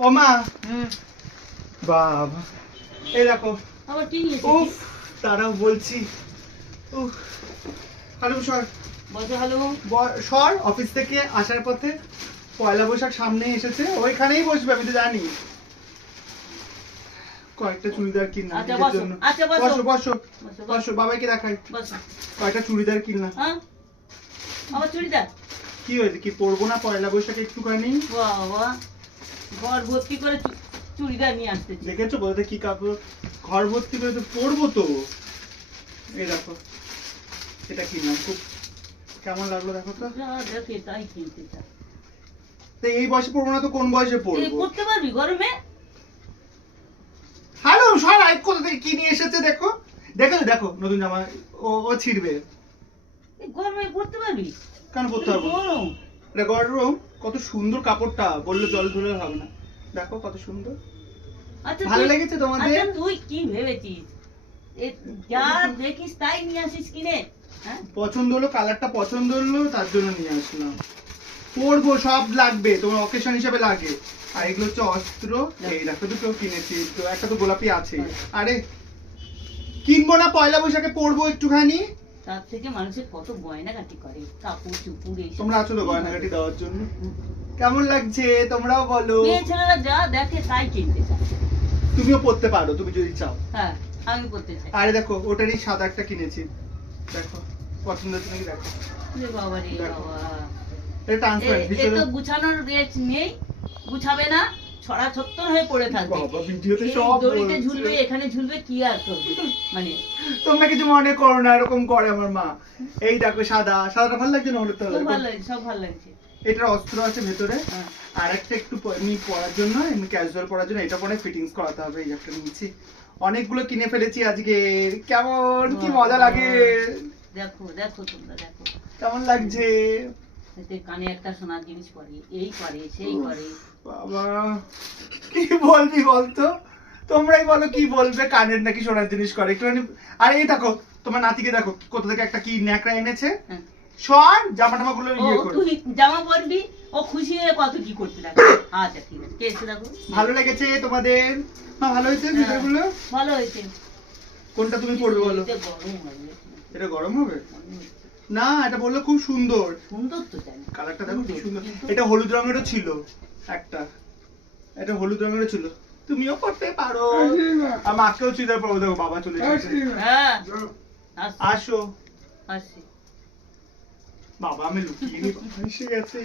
ও মা। বাবা। এই দেখো। উফ তারাও বলছি। উফ। সর। সর অফিস থেকে আসার পথে পয়লা বৈশাখ সামনে এসেছে। ওইখানেই বসবে আমি তো জানি। কয়েকটা চুড়িদার কিনলাম আচ্ছা, নিজের বসো। জন্য। আচ্ছা, বসো। বসো বসো। বাবাকে দেখাই। কয়েকটা চুড়িদার কিনলাম। হ্যাঁ? আবার চুড়িদার? কি হয়েছে কি পরবো না পয়লা বৈশাখে একটুখানি? বাবা। ঘর ভর্তি করে চুড়িদার নিয়ে আসতেছি। দেখেছ বলতে কি কাপড়? ঘর ভর্তি করে তো পরবো তো। এই দেখো এটা কিনলাম খুব কেমন লাগল দেখো তো? দেখে তাই কিনতে তো এই বয়সে পরবো না তো কোন বয়সে পরবো? করতে পারবি গরমে? হ্যালো সর কোথা থেকে কি নিয়ে এসেছে দেখো? দেখো দেখো নতুন জামা ও ও ছিড়বে। গরমে পড়তে পারবি? কেন পরতে পারব গরম। এটা গরম কত সুন্দর কাপড়টা বললে জল ধরে হবে না। দেখো কত সুন্দর। আচ্ছা ভালো লেগেছে তোমাদের? আচ্ছা তুই কি ভেবেছিস? যা দেখিস তাই নিয়ে আসিস কিনে হ্যাঁ? পছন্দ হলো কালারটা পছন্দ হলো তার জন্য নিয়ে আসলাম। পরবো সব লাগবে তোমার অকেশন হিসাবে লাগে। আর এগুলো হচ্ছে অস্ত্র। এই দেখো দুটো কিনেছি। তো একটা তো গোলাপি আছে। আরে কিনবো না পয়লা বৈশাখে পরবো একটুখানি। তার থেকে মানুষের কত গয়নাগাটি করে? কাপড় চুপুর তোমরা আছো তো গয়নাগাটি দেওয়ার জন্য? কেমন লাগছে? তোমরাও বলো। মেয়ে ছেলেরা যা দেখে তাই কিনতে চায়। তুমিও পড়তে পারো তুমি যদি চাও। হ্যাঁ আমি করতে চাই। আরে দেখো ওটারই সাদা একটা কিনেছি। দেখো পছন্দ হচ্ছে নাকি দেখো? রে বাবা রে বাবা। এটা ট্রান্সপারেন্ট এ- এ ভিতরে তো গুছানোর রেট নেই গুছাবে না। ছড়া ছত্তর হয়ে পড়ে থাকবে। বাবা ভিডিওতে সব দড়িতে ঝুলবে এখানে ঝুলবে কি আর করবে? মানে তোমরা কিছু মনে করো না এরকম করে আমার মা। এই দেখো সাদা সাদাটা ভালো লাগছে না হলুদটা? ভালো লাগছে? সব ভালো লাগছে। এটার অস্ত্র আছে ভেতরে। হ্যাঁ। আর একটা একটু এমনি পরার জন্য এমনি ক্যাজুয়াল পরার জন্য এটা পরে ফিটিংস করাতে হবে এই একটা নিয়েছি। অনেকগুলো কিনে ফেলেছি আজকে। কেমন কি মজা লাগে। দেখো দেখো তোমরা দেখো। কেমন লাগছে? এতে কানে একটা সোনার জিনিস পরে এই করে সেই করে। বাবা। কি বলবি বলতো? তোমরাই বলো কি বলবে কানের নাকি সোনার জিনিস করে। একটুখানি আরে এই দেখো তোমার নাতিকে দেখো কোথা থেকে একটা কি ন্যাকড়া এনেছে? হ্যাঁ। সর জামা টামা গুলো ইয়ে করে। তুই জামা পরবি ও খুশি হয়ে কত কি করতে আচ্ছা ঠিক আছে। দেখো? ভালো লেগেছে তোমাদের? মা ভালো হয়েছে হ্যাঁ। জুতাগুলো ভালো হয়েছে। কোনটা তুমি পড়বে বলো। এটা গরম হবে? না এটা বলল খুব সুন্দর। সুন্দর তো জানি। কালারটা দেখো কি সুন্দর এটা হলুদ রঙেরও ছিল। একটা। এটা হলুদ রঙের ছিল। তুমিও করতে পারো। আর মাকেও চিদার পরবো দেখো বাবা চলে এসেছে। হ্যাঁ। আসি। আসো। আসি। বাবা আমি লুকিয়ে নি। বাবা এসে গেছে